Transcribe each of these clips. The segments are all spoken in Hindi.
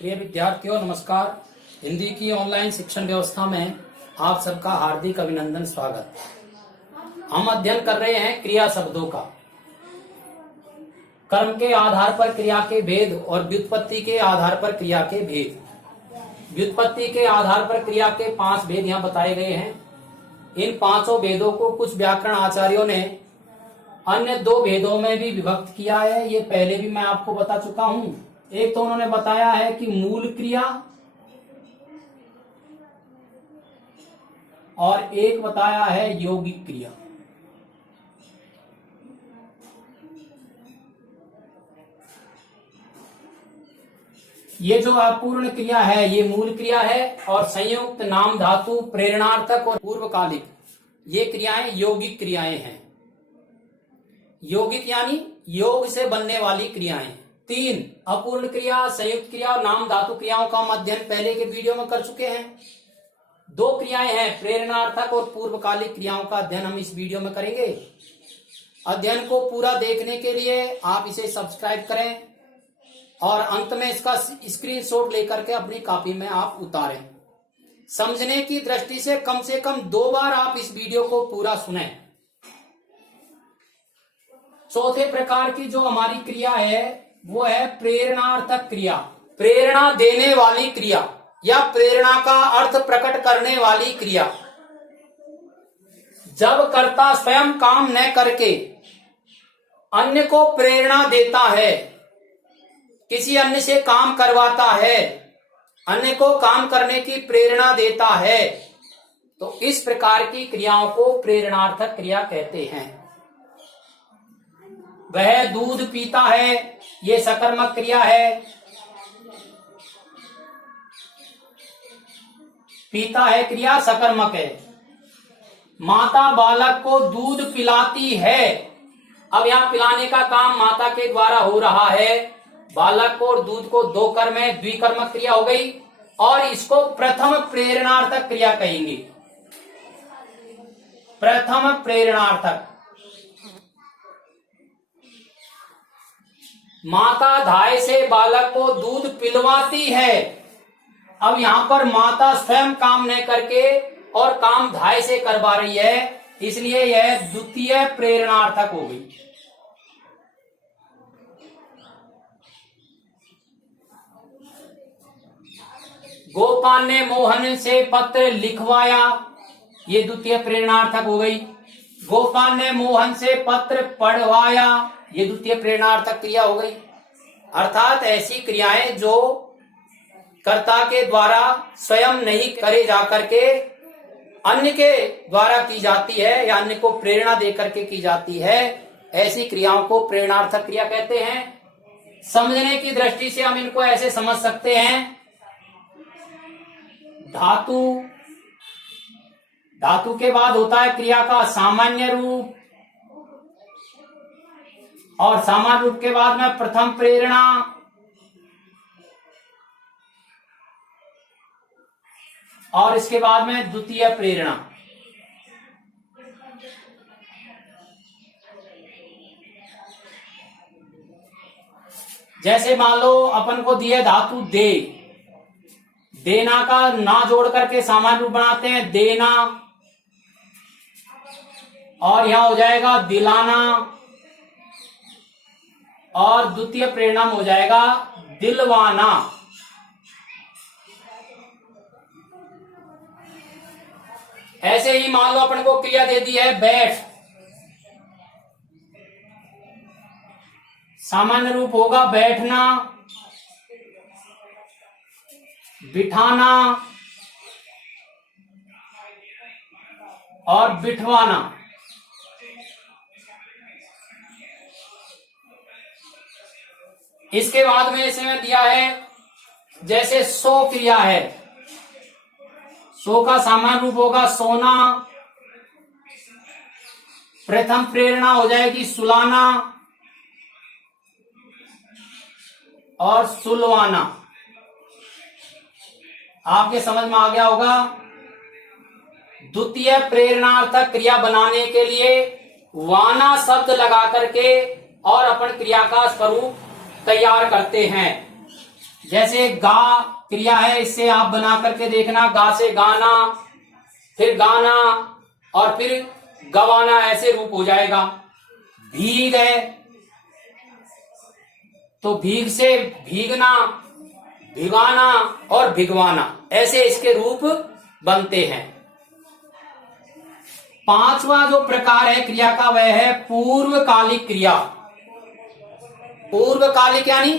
प्रिय विद्यार्थियों नमस्कार। हिंदी की ऑनलाइन शिक्षण व्यवस्था में आप सबका हार्दिक अभिनंदन स्वागत। हम अध्ययन कर रहे हैं क्रिया शब्दों का। कर्म के आधार पर क्रिया के भेद और व्युत्पत्ति के आधार पर क्रिया के भेद। व्युत्पत्ति के आधार पर क्रिया के 5 भेद यहाँ बताए गए हैं। इन 5 भेदों को कुछ व्याकरण आचार्यों ने अन्य 2 भेदों में भी विभक्त किया है। ये पहले भी मैं आपको बता चुका हूं। एक तो उन्होंने बताया है कि मूल क्रिया और एक बताया है यौगिक क्रिया। ये जो अपूर्ण क्रिया है ये मूल क्रिया है और संयुक्त नाम धातु प्रेरणार्थक और पूर्वकालिक ये क्रियाएं यौगिक क्रियाएं हैं। यौगिक यानी योग से बनने वाली क्रियाएं। 3 अपूर्ण क्रिया, संयुक्त क्रिया और नाम धातु क्रियाओं का हम अध्ययन पहले के वीडियो में कर चुके हैं। 2 क्रियाएं हैं प्रेरणार्थक और पूर्वकालिक क्रियाओं का अध्ययन हम इस वीडियो में करेंगे। अध्ययन को पूरा देखने के लिए आप इसे सब्सक्राइब करें और अंत में इसका स्क्रीनशॉट लेकर के अपनी कॉपी में आप उतारें। समझने की दृष्टि से कम 2 बार आप इस वीडियो को पूरा सुनें। चौथे प्रकार की जो हमारी क्रिया है वो है प्रेरणार्थक क्रिया। प्रेरणा देने वाली क्रिया या प्रेरणा का अर्थ प्रकट करने वाली क्रिया। जब कर्ता स्वयं काम न करके अन्य को प्रेरणा देता है, किसी अन्य से काम करवाता है, अन्य को काम करने की प्रेरणा देता है, तो इस प्रकार की क्रियाओं को प्रेरणार्थक क्रिया कहते हैं। वह दूध पीता है, ये सकर्मक क्रिया है। पीता है क्रिया सकर्मक है। माता बालक को दूध पिलाती है। अब यहाँ पिलाने का काम माता के द्वारा हो रहा है। बालक को और दूध को 2 कर्म है, द्विकर्मक क्रिया हो गई और इसको प्रथम प्रेरणार्थक क्रिया कहेंगे। प्रथम प्रेरणार्थक। माता धाय से बालक को दूध पिलवाती है। अब यहाँ पर माता स्वयं काम न करके और काम धाय से करवा रही है, इसलिए यह द्वितीय प्रेरणार्थक हो गई। गोपाल ने मोहन से पत्र लिखवाया, ये द्वितीय प्रेरणार्थक हो गई। गोपाल ने मोहन से पत्र पढ़वाया, ये द्वितीय प्रेरणार्थक क्रिया हो गई। अर्थात ऐसी क्रियाएं जो कर्ता के द्वारा स्वयं नहीं करे जाकर के अन्य के द्वारा की जाती है या अन्य को प्रेरणा देकर के की जाती है, ऐसी क्रियाओं को प्रेरणार्थक क्रिया कहते हैं। समझने की दृष्टि से हम इनको ऐसे समझ सकते हैं। धातु के बाद होता है क्रिया का सामान्य रूप और सामान्य रूप के बाद में प्रथम प्रेरणा और इसके बाद में द्वितीय प्रेरणा। जैसे मान लो अपन को दिए धातु दे, देना का ना जोड़ करके सामान्य रूप बनाते हैं देना और यहां हो जाएगा दिलाना और द्वितीय परिणाम हो जाएगा दिलवाना। ऐसे ही मान लो अपन को क्रिया दे दी है बैठ, सामान्य रूप होगा बैठना, बिठाना और बिठवाना। इसके बाद में इसमें दिया है जैसे सो क्रिया है, सो का सामान्य रूप होगा सोना, प्रथम प्रेरणा हो जाएगी सुलाना और सुलवाना। आपके समझ में आ गया होगा। द्वितीय प्रेरणार्थक क्रिया बनाने के लिए वाना शब्द लगा करके और अपन क्रिया का स्वरूप तैयार करते हैं। जैसे गा क्रिया है, इससे आप बना करके देखना, गा से गाना, फिर गाना और फिर गवाना, ऐसे रूप हो जाएगा। भीग है तो भीग से भीगना, भिगाना और भिगवाना, ऐसे इसके रूप बनते हैं। पांचवा जो प्रकार है क्रिया का वह है पूर्वकालिक क्रिया। पूर्वकालिक यानी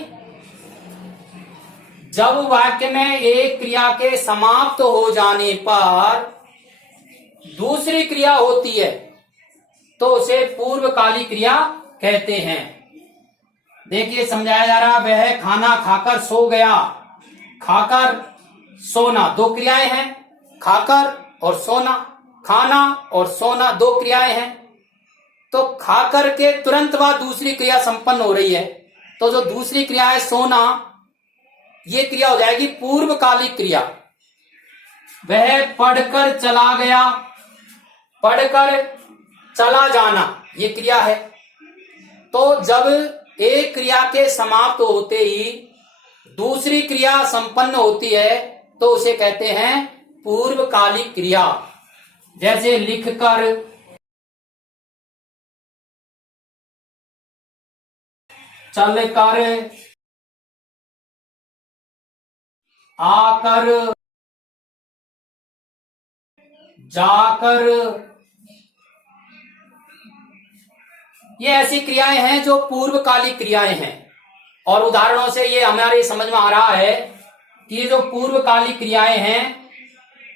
जब वाक्य में एक क्रिया के समाप्त हो जाने पर दूसरी क्रिया होती है तो उसे पूर्वकालिक क्रिया कहते हैं। देखिए समझाया जा रहा, वह खाना खाकर सो गया। खाकर सोना दो क्रियाएं हैं, खाकर और सोना, खाना और सोना दो क्रियाएं हैं। तो खाकर के तुरंत बाद दूसरी क्रिया संपन्न हो रही है, तो जो दूसरी क्रिया है सोना, ये क्रिया हो जाएगी पूर्वकालिक क्रिया। वह पढ़कर चला गया, पढ़कर चला जाना ये क्रिया है। तो जब एक क्रिया के समाप्त होते ही दूसरी क्रिया संपन्न होती है तो उसे कहते हैं पूर्वकालिक क्रिया। जैसे लिखकर, चलकर, आकर, जाकर, ये ऐसी क्रियाएं हैं जो पूर्वकालिक क्रियाएं हैं। और उदाहरणों से ये हमारे समझ में आ रहा है कि ये जो पूर्वकालिक क्रियाएं हैं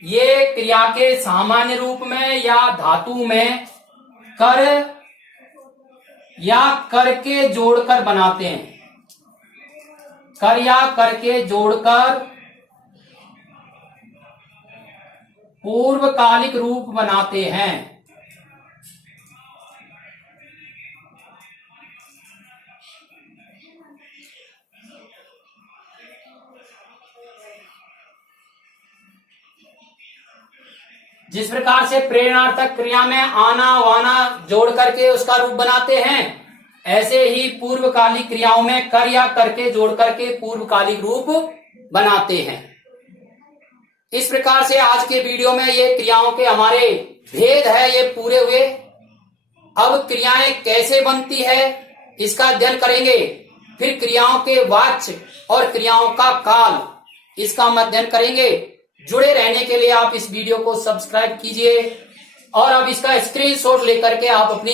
ये क्रिया के सामान्य रूप में या धातु में कर या करके जोड़कर बनाते हैं। कर या करके जोड़कर पूर्वकालिक रूप बनाते हैं। जिस प्रकार से प्रेरणार्थक क्रिया में आना वाना जोड़ करके उसका रूप बनाते हैं, ऐसे ही पूर्वकालिक क्रियाओं में कर या करके जोड़ करके पूर्वकालिक रूप बनाते हैं। इस प्रकार से आज के वीडियो में ये क्रियाओं के हमारे भेद है ये पूरे हुए। अब क्रियाएं कैसे बनती है इसका अध्ययन करेंगे, फिर क्रियाओं के वाच्य और क्रियाओं का काल इसका हम अध्ययन करेंगे। जुड़े रहने के लिए आप इस वीडियो को सब्सक्राइब कीजिए और अब इसका स्क्रीनशॉट लेकर के आप अपनी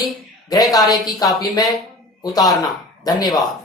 गृह कार्य की कॉपी में उतारना। धन्यवाद।